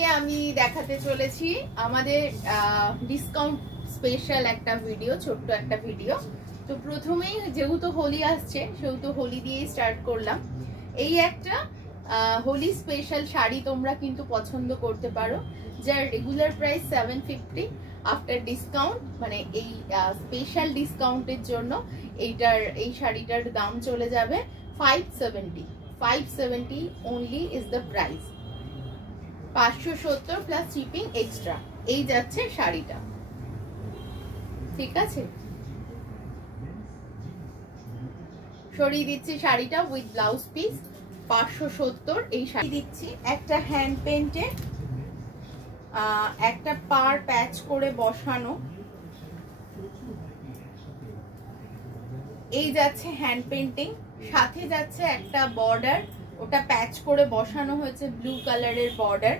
আমি দেখাতে চলেছি আমাদের ডিসকাউন্ট স্পেশাল একটা ভিডিও, ছোট্ট একটা ভিডিও। তো প্রথমেই যেহেতু হোলি আসছে সেহেতু হোলি দিয়েই স্টার্ট করলাম। এই একটা হোলি স্পেশাল শাড়ি তোমরা কিন্তু পছন্দ করতে পারো, যার রেগুলার প্রাইস 750, আফটার ডিসকাউন্ট মানে এই স্পেশাল ডিসকাউন্টের জন্য এই শাড়িটার দাম চলে যাবে 570 only is the price। 570 plus shipping extra, এই যাচ্ছে শাড়িটা। ঠিক আছে, সরিয়ে দিচ্ছি শাড়িটা উইথ ব্লাউজ পিস। 570 এই শাড়ি দিচ্ছি। একটা হ্যান্ড পেন্টে একটা পার প্যাচ করে বসানো, এই যাচ্ছে হ্যান্ড পেন্টিং, সাথে যাচ্ছে একটা বর্ডার, ওটা প্যাচ করে বসানো হয়েছে ব্লু কালারের বর্ডার।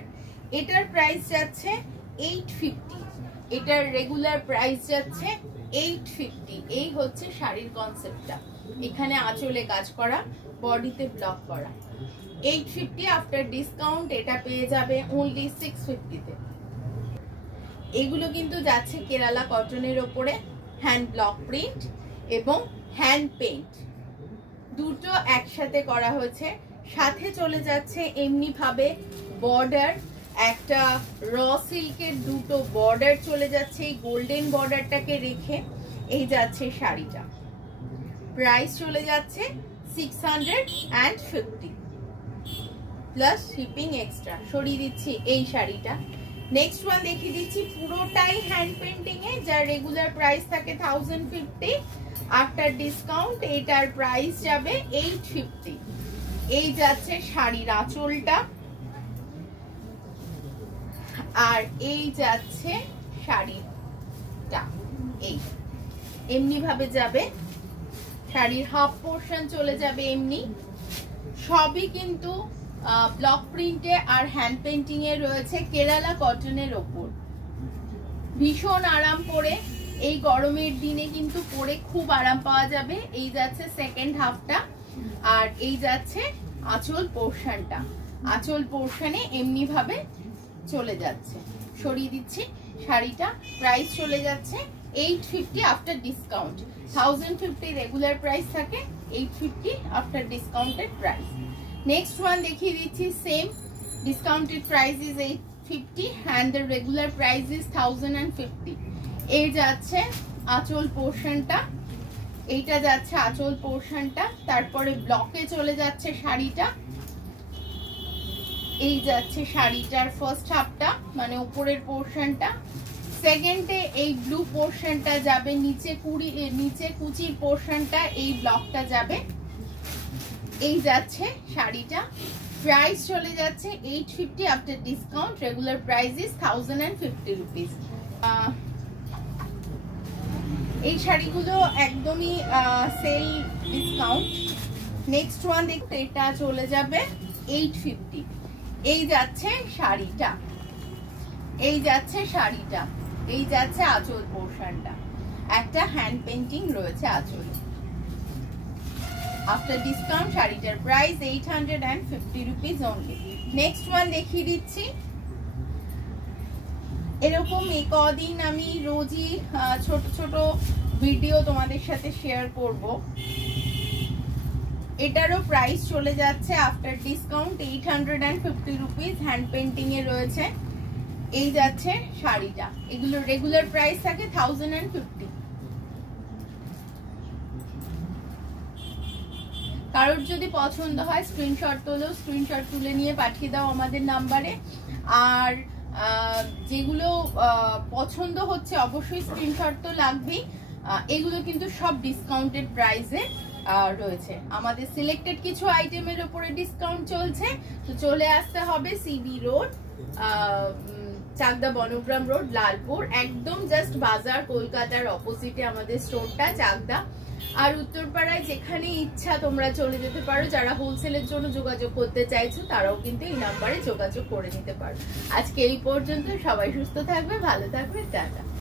এটার প্রাইস যাচ্ছে 850, এটার রেগুলার প্রাইস যাচ্ছে 850। এই হচ্ছে শাড়ির কনসেপ্টটা। এখানে আঁচলে কাজ করা, বডিতে ব্লক করা। 850 আফটার ডিসকাউন্ট এটা পেয়ে যাবে অনলি 650 তে। এগুলো কিন্তু যাচ্ছে কেরালা কটনের ওপরে, হ্যান্ড ব্লক প্রিন্ট এবং হ্যান্ড পেইন্ট দুটো একসাথে করা হয়েছে। সাথে চলে যাচ্ছে এমনি ভাবে বর্ডার, একটা র সিল্কের দুটো বর্ডার চলে যাচ্ছে, এই গোল্ডেন বর্ডারটাকে রেখে এই যাচ্ছে শাড়িটা। প্রাইস চলে যাচ্ছে 650 প্লাস শিপিং এক্সট্রা। সরিয়ে দিচ্ছি এই শাড়িটা। নেক্সট ওয়ান দেখিয়ে দিচ্ছি, পুরোটাই হ্যান্ড পেন্টিং এ, যার রেগুলার প্রাইস থাকে 1050, আফটার ডিসকাউন্ট এটার প্রাইস যাবে 850। এই যাচ্ছে শাড়ির আঁচলটা, আর এই যাচ্ছে শাড়িটা। এই এমনি ভাবে যাবে, শাড়ির হাফ পোর্শন চলে যাবে এমনি। সবই কিন্তু ব্লক প্রিন্টে আর হ্যান্ড পেন্টিং এ রয়েছে, কেরালা কটনের ওপর। ভীষণ আরাম পরে, এই গরমের দিনে কিন্তু পরে খুব আরাম পাওয়া যাবে। এই যাচ্ছে সেকেন্ড হাফটা, আর এই যাচ্ছে আঁচল পোর্শনটা। আঁচল পোর্শনে এমনি ভাবে চলে যাচ্ছে। সরিয়ে দিচ্ছি শাড়িটা। প্রাইস চলে যাচ্ছে 850 আফটার ডিসকাউন্ট। 1050 রেগুলার প্রাইস থাকে, 850 after discounted price. Next one দেখিয়ে দিচ্ছি, same discounted price is 850 and the regular price is 1050। এই যাচ্ছে আঁচল পোর্শনটা, এইটা যাচ্ছে আঁচল পোর্শনটা। তারপরে ব্লকে চলে যাচ্ছে শাড়িটা, এই যাচ্ছে শাড়িটার ফার্স্ট হাফটা মানে উপরের পোর্শনটা। সেকেন্ডে এই ব্লু পোর্শনটা যাবে, নিচে কুচির পোর্শনটা, এই ব্লকটা যাবে। এই যাচ্ছে শাড়িটা। প্রাইস চলে যাচ্ছে 850 after discount, regular price is 1050 rupees. এই শাড়িগুলো একদমই সেল ডিসকাউন্ট। নেক্সট ওয়ান দেখতে, এটা চলে যাবে 850। এই যাচ্ছে শাড়িটা, এই যাচ্ছে শাড়িটা, এই যাচ্ছে আঁচল পোর্শনটা। একটা হ্যান্ড পেন্টিং রয়েছে আঁচলে। আফটার ডিসকাউন্ট শাড়িটার price 850 rupees only. Next one দেখিয়ে দিচ্ছি। এরকম এই কদিন আমি রোজই ছোট ছোট ভিডিও তোমাদের সাথে শেয়ার করব। এটারও প্রাইস চলে যাচ্ছে after discount 850 rupees, hand painting এ রয়েছে। এই যাচ্ছে শাড়িটা। এগুলো রেগুলার প্রাইস থাকে 1050। কারোর যদি পছন্দ হয় স্ক্রিনশট তোলো, স্ক্রিনশট তুলে নিয়ে পাঠিয়ে দাও আমাদের নাম্বারে। আর যেগুলো পছন্দ হচ্ছে অবশ্যই স্ক্রিনশট তো লাগবেই। এগুলো কিন্তু সব ডিসকাউন্টেড প্রাইসে রয়েছে। আমাদের সিলেক্টেড কিছু আইটেমের উপরে ডিসকাউন্ট চলছে, তো চলে আসতে হবে সিবি রোড, চাকদা বনগ্রাম রোড, লালপুর, একদম জাস্ট বাজার কলকাতার অপোজিটে আমাদের স্টোরটা চাকদা। আর উত্তরপাড়ায় যেখানে ইচ্ছা তোমরা চলে যেতে পারো। যারা হোলসেলের জন্য যোগাযোগ করতে চাইছো তারাও কিন্তু এই নাম্বারে যোগাযোগ করে নিতে পারো। আজকে এই পর্যন্ত, সবাই সুস্থ থাকবে, ভালো থাকবে, টাটা।